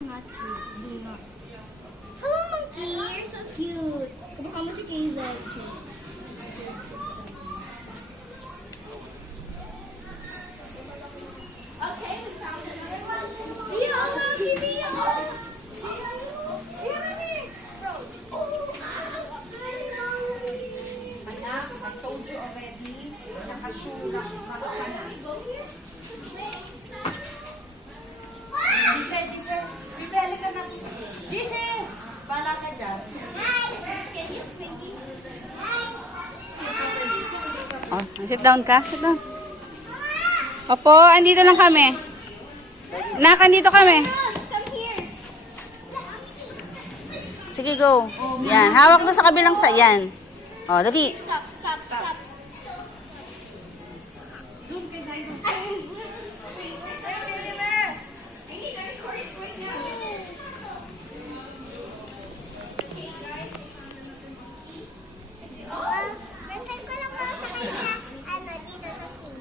Not cute. Do not. Hello, monkey. You're so cute. Kumakamu si Kayla. Cheers. Okay, we found another one. Bio, monkey, Bio. Anak, I told you already, nakasura ka na. Gise, bibeli ka na. Gise! Bala ka dyan. Can you speak? Oh, sit down ka. Sit down. Opo, andito lang kami. Nak, andito kami. Come here. Sige, go. Yan, hawak doon sa kabilang sa yan. Oh, dali. Stop, stop, stop. Doon kay Zairo. Bantay ko lang mga sakay sa, dito sa swing.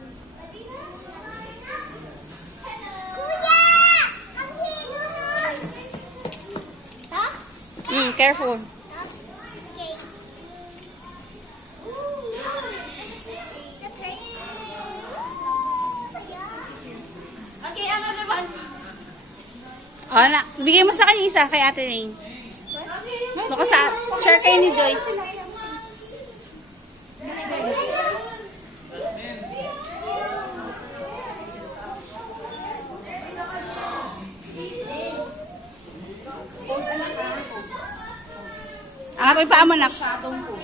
Kuya! Come here, Lulu! Ha? Careful. Okay. The train. Saya. Okay, another one. Oh, na, bigay mo sa kanya isa kay Ate Rain. Baka sa sir kay ni Joyce. Ang ako'y paa mo, nak. Masyadong po.